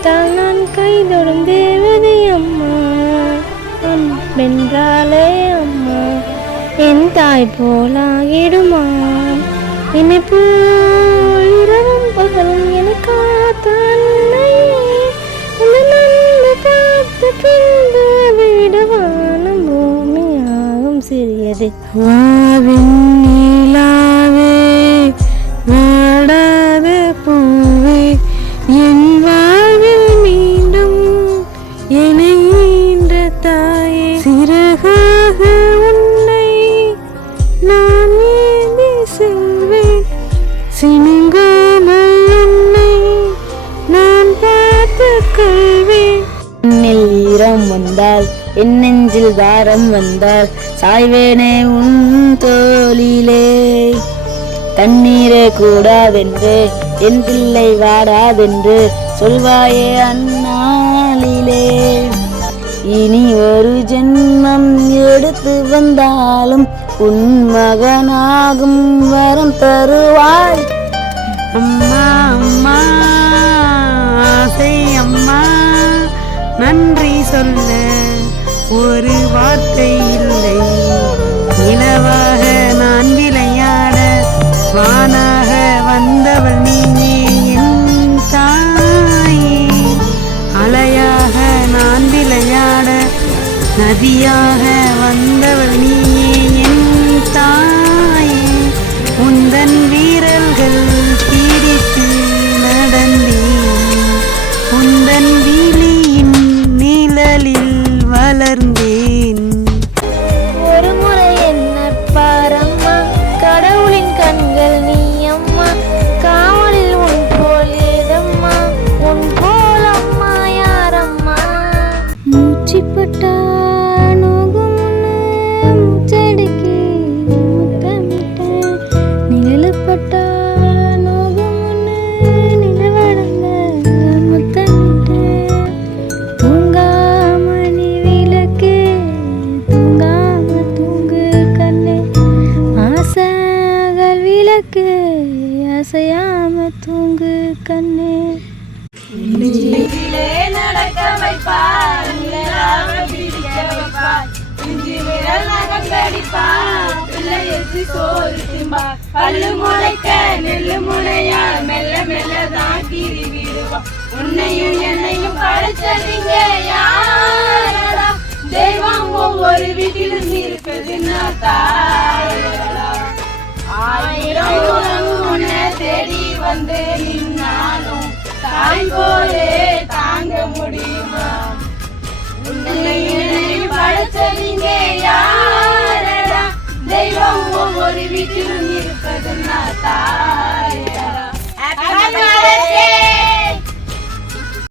நினைத்தால் நான் கைதொடும் தேவதை அம்மா. அன்பென்றாலே அம்மா என் தாய் போலாகிடுமா. என்னை போல் இரவும் பகலும் என காத்த அன்னை பார்த்து பின்பு விட வானம் பூமியாகும் சிறியது. வாவின் நீலாவே வாடாத பூவே என் வாழ்வில் மீண்டும் இணைந்த தாயே. சிறகாக உன்னை நான் ஏந்தி செல்வேன். சினுங்காமல் உன்னை நான் பார்த்து கொள்வேன். என்னில் ஈரம் வந்தால் என் நெஞ்சில் வாரம் வந்தால் சாய்வேனே உன் தோளிலே. தண்ணீரே கூடாதென்று என் பிள்ளை வாடாதென்று சொல்வாயே அந்நாளிலே. இனி ஒரு ஜென்மம் எடுத்து வந்தாலும் உன் மகனாகும் வரம் தருவாய். அம்மா அம்மா ஆசை அம்மா, நன்றி சொல்ல ஒரு வார்த்தை இல்லை. நிலவாக நான் விளையாட வானாக வந்தவள் நீயே என் தாயே. அலையாக நான் விளையாட நதியாக வந்தவள் நீயே என் தாயே. உந்தன் வீரல்கள் பிடித்து நடந்தேன். உந்தன் விழியின் நிழலில் வளர்ந்தேன். ஒரு முறை என்ன பாரம்மா, கடவுளின் கண்கள் நீ அம்மா. காவலில் உன் போல் ஏதம்மா, உன் போல் அம்மா யாரம்மா. மூச்சிப்பட்டா நோகும் மூச்சடிக்கு முத்தமிட்ட, நிழலுப்பட்டா நோகும் நிலவடங்க முத்தமிட்ட. தூங்காம நீ விளக்கு தூங்காம தூங்கு கண்ணே. ஆசைகள் விளக்கு அசையாம தூங்கு கண்ணே. நடக்க வைப்பார், பிடிக்க வைப்பார், இஞ்சி விரல் நகம் கடிப்பார், பிள்ளை எச்சி சோறு திம்பார். பல்லு முளைக்க நெல்லு முளையார், மெல்ல மெல்ல தான் கீறி விடுவார். உன்னையும் என்னையும் படைச்சதிங்க யாரடா, தெய்வம் ஒவ்வொரு வீட்டிலும் இருக்குதுன்னா தாயடா. ஆயிரம் உறவு உன்னை தேடி வந்து நின்னாலும் தாய் போலே தாங்க முடியுமா. உன்னை